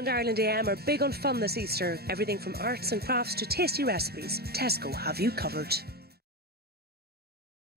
And Ireland AM are big on fun this Easter. Everything from arts and crafts to tasty recipes. Tesco have you covered.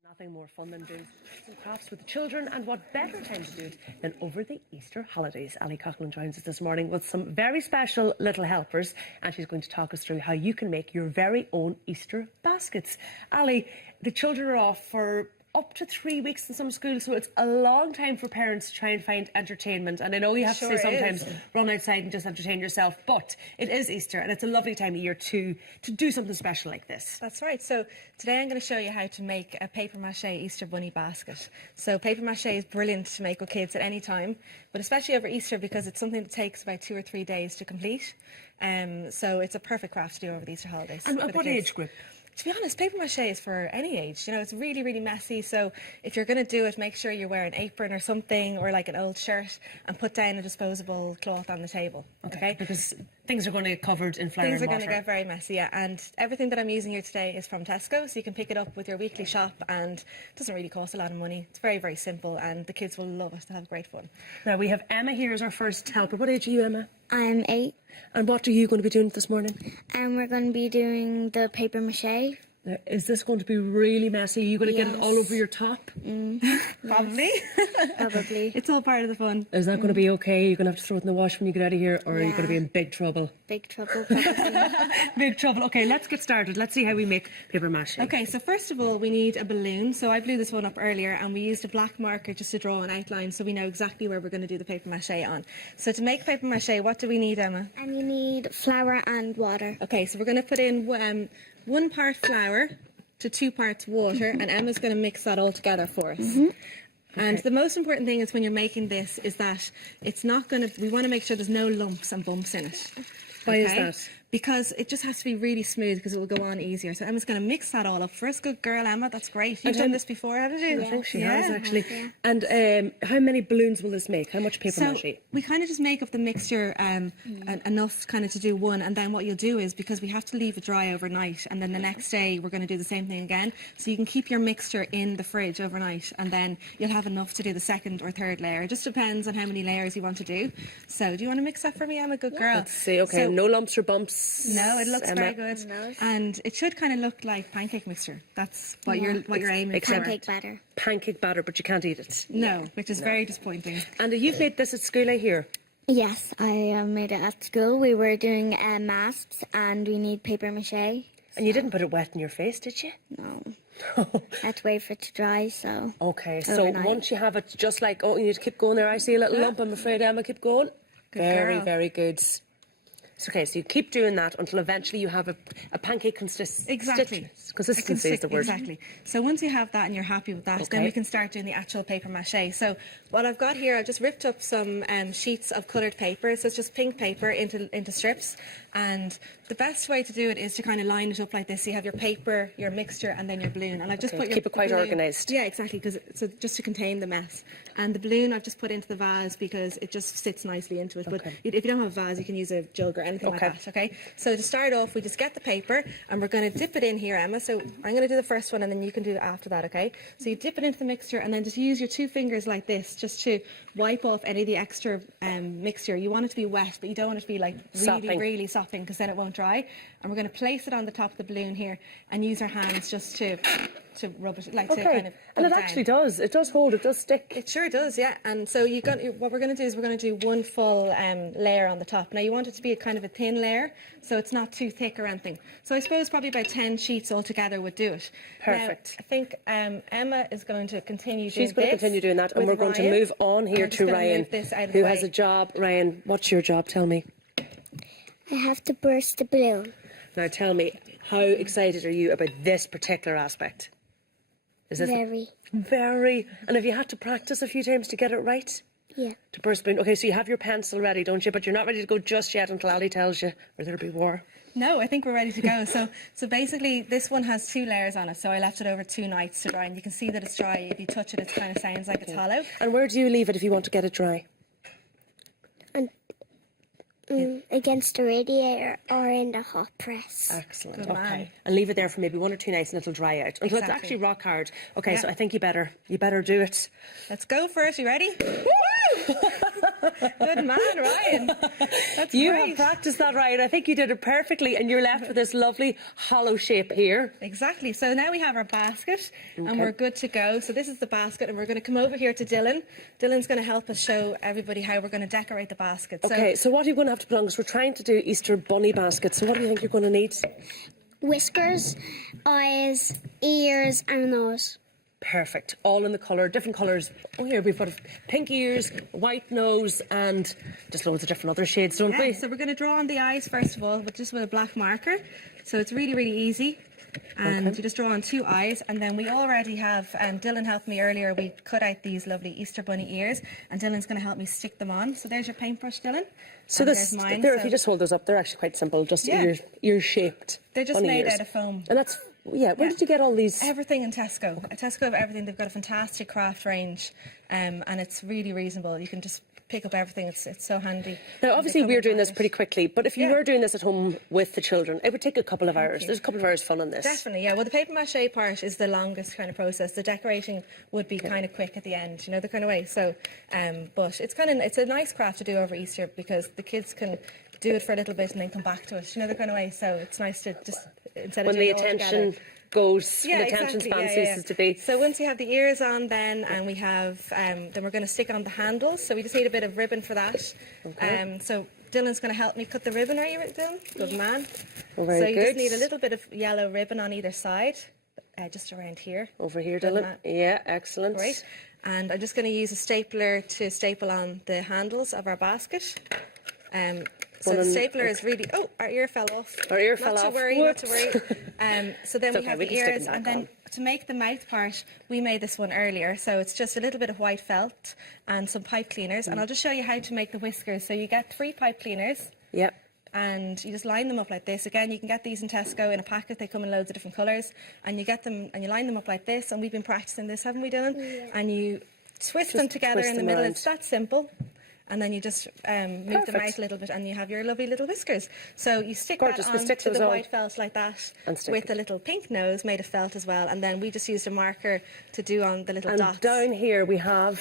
Nothing more fun than doing arts and crafts with the children, and what better time to do it than over the Easter holidays. Ali Coghlan joins us this morning with some very special little helpers, and she's going to talk us through how you can make your very own Easter baskets. Ali, the children are off for up to 3 weeks in some schools, so it's a long time for parents to try and find entertainment. And I know you have to say sometimes run outside and just entertain yourself, but it is Easter and it's a lovely time of year to do something special like this. That's right. So today I'm going to show you how to make a paper mache Easter bunny basket. So paper mache is brilliant to make with kids at any time, but especially over Easter because it's something that takes about 2 or 3 days to complete. So it's a perfect craft to do over the Easter holidays. And what age group? To be honest, paper mache is for any age. You know, it's really, really messy. So if you're going to do it, make sure you wear an apron or something, or like an old shirt, and put down a disposable cloth on the table. Okay? Because things are going to get covered in flour and water. Things are going to get very messy, yeah. And everything that I'm using here today is from Tesco, so you can pick it up with your weekly shop, and it doesn't really cost a lot of money. It's very, very simple, and the kids will love it. They'll have great fun. Now, we have Emma here as our first helper. What age are you, Emma? I'm 8. And what are you going to be doing this morning? And we're going to be doing the paper mache. Now, is this going to be really messy? Are you going to get it all over your top? Probably. Probably. It's all part of the fun. Is that going to be okay? You're going to have to throw it in the wash when you get out of here, or are you going to be in big trouble? Big trouble, probably. Big trouble. Okay, let's get started. Let's see how we make paper mache. Okay, so first of all, we need a balloon. So I blew this one up earlier, and we used a black marker just to draw an outline so we know exactly where we're going to do the paper mache on. So to make paper mache, what do we need, Emma? And you need flour and water. Okay, so we're going to put in 1 part flour to 2 parts water, and Emma's going to mix that all together for us. And the most important thing is when you're making this is that it's not going to, we want to make sure there's no lumps and bumps in it. Why is that? Because it just has to be really smooth because it will go on easier. So Emma's going to mix that all up first. Good girl, Emma. That's great. You've done this before, haven't you? I think she has, actually. Yeah. And how many balloons will this make? How much paper mache? We kind of just make up the mixture enough kind of to do one. And then what you'll do is, because we have to leave it dry overnight, and then the next day we're going to do the same thing again. So you can keep your mixture in the fridge overnight, and then you'll have enough to do the second or third layer. It just depends on how many layers you want to do. So do you want to mix that for me, Emma? Good girl. Let's see. Okay, so, no lumps or bumps. No, it looks very good, and it should kind of look like pancake mixture. That's what you're aiming for. Pancake batter. Pancake batter, but you can't eat it. No, which is very disappointing. And you've made this at school, I hear. Yes, I made it at school. We were doing masks, and we need paper mache. And you didn't put it wet in your face, did you? No. I had to wait for it to dry, so. Okay, so once you have it, just like, you need to keep going there. I see a little lump, I'm afraid, Emma. Keep going. Very, very good. Okay, so you keep doing that until eventually you have a pancake consistency. Exactly. Consistency is the word. Exactly. So once you have that and you're happy with that, then we can start doing the actual paper mache. So what I've got here, I've just ripped up some sheets of coloured paper. So it's just pink paper into strips. And the best way to do it is to kind of line it up like this. So you have your paper, your mixture, and then your balloon. And I've just put your keep it quite organised. Yeah, exactly. So just to contain the mess. And the balloon I've just put into the vase because it just sits nicely into it. But if you don't have a vase, you can use a jug or anything like that. Okay. So to start off, we just get the paper and we're going to dip it in here, Emma. So I'm going to do the first one and then you can do it after that. Okay. So you dip it into the mixture and then just use your 2 fingers like this just to wipe off any of the extra mixture. You want it to be wet, but you don't want it to be like really sopping because then it won't dry. And we're going to place it on the top of the balloon here and use our hands just to rub it, like to kind of. And it actually does. It does hold. It does stick. It sure does, yeah. And so what we're going to do is we're going to do 1 full layer on the top. Now you want it to be a kind of a thin layer, so it's not too thick or anything. So I suppose probably about 10 sheets altogether would do it. Perfect. Now, I think Emma is going to continue doing this. She's going to continue doing that, and we're going to move on here to Ryan, who has a job. Ryan, what's your job? Tell me. I have to burst the balloon. Now tell me, how excited are you about this particular aspect? Is this very? And have you had to practice a few times to get it right? Yeah. To burst balloon. Okay, so you have your pencil ready, don't you? But you're not ready to go just yet until Ali tells you, or there'll be war. No, I think we're ready to go. So basically, this one has 2 layers on it. So I left it over 2 nights to dry, and you can see that it's dry. If you touch it, it kind of sounds like it's hollow. And where do you leave it if you want to get it dry? Against the radiator or in the hot press. Excellent. Okay. And leave it there for maybe 1 or 2 nights and it'll dry out. Until it's actually rock hard. Okay, so I think you better do it. Let's go for it. You ready? Woo! Good man, Ryan. That's You great. have practiced that, Ryan. I think you did it perfectly, and you're left with this lovely hollow shape here. Exactly. So now we have our basket and we're good to go. So this is the basket, and we're going to come over here to Dylan. Dylan's going to help us show everybody how we're going to decorate the basket. Okay, so what are you going to have to put on? Because we're trying to do Easter bunny baskets. So what do you think you're going to need? Whiskers, eyes, ears, and a nose. Perfect. All in the colour, different colours. Oh, here we've got pink ears, white nose, and just loads of different other shades, don't we? So we're going to draw on the eyes first of all, but just with a black marker. So it's really, really easy. And you just draw on 2 eyes, and then we already have, Dylan helped me earlier, we cut out these lovely Easter bunny ears, and Dylan's going to help me stick them on. So there's your paintbrush, Dylan. So there's mine. There, if you just hold those up, they're actually quite simple, just ear-shaped. They're just bunny made ears. out of foam. And that's, where did you get all these? Everything in Tesco. At Tesco have everything. They've got a fantastic craft range, and it's really reasonable. You can just pick up everything. It's so handy. Now, obviously, we're doing this pretty quickly, but if you were doing this at home with the children, it would take a couple of hours. There's a couple of hours fun on this. Definitely, yeah. Well, the paper mache part is the longest kind of process. The decorating would be kind of quick at the end, the kind of way. So, but it's a nice craft to do over Easter because the kids can do it for a little bit and then come back to it, the kind of way. So it's nice to just, instead of when the doing it all attention together. goes, when the attention exactly. span ceases to be. So once you have the ears on then, and we have, then we're going to stick on the handles. So we just need a bit of ribbon for that. So Dylan's going to help me cut the ribbon. Are you, Dylan? Good man. Oh, very so you good. just need a little bit of yellow ribbon on either side, just around here. Over here, Dylan. Yeah, excellent. Great. And I'm just going to use a stapler to staple on the handles of our basket. So the stapler is really... Oh, our ear fell off. Our ear fell off. Not to worry, not to worry. So then we have the ears, and then to make the mouth part, we made this one earlier. So it's just a little bit of white felt and some pipe cleaners. And I'll just show you how to make the whiskers. So you get 3 pipe cleaners. Yep. And you just line them up like this. Again, you can get these in Tesco in a packet. They come in loads of different colours. And you get them and you line them up like this. And we've been practicing this, haven't we, Dylan? Yeah. And you twist them together in the middle. It's that simple. And then you just move them out a little bit and you have your lovely little whiskers. So you stick that on to the white felt like that with a little pink nose made of felt as well. And then we just used a marker to do on the little dots. And down here we have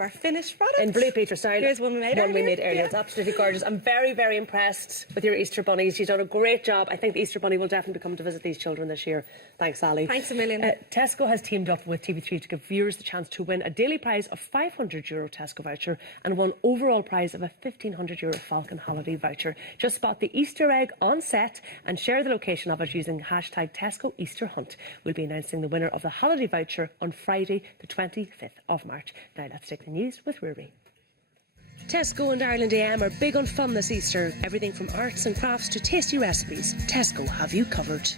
our finished product. in blue Peter style. Here's one we made earlier. It's absolutely gorgeous. I'm very, very impressed with your Easter bunnies. You've done a great job. I think the Easter bunny will definitely come to visit these children this year. Thanks, Ali. Thanks a million. Tesco has teamed up with TV3 to give viewers the chance to win a daily prize of €500 Tesco voucher and one overall prize of a €1,500 Falcon holiday voucher. Just spot the Easter egg on set and share the location of it using hashtag Tesco Easter Hunt. We'll be announcing the winner of the holiday voucher on Friday, the 25th of March. Now let's take the news with Ruby. Tesco and Ireland AM are big on fun this Easter. Everything from arts and crafts to tasty recipes. Tesco have you covered.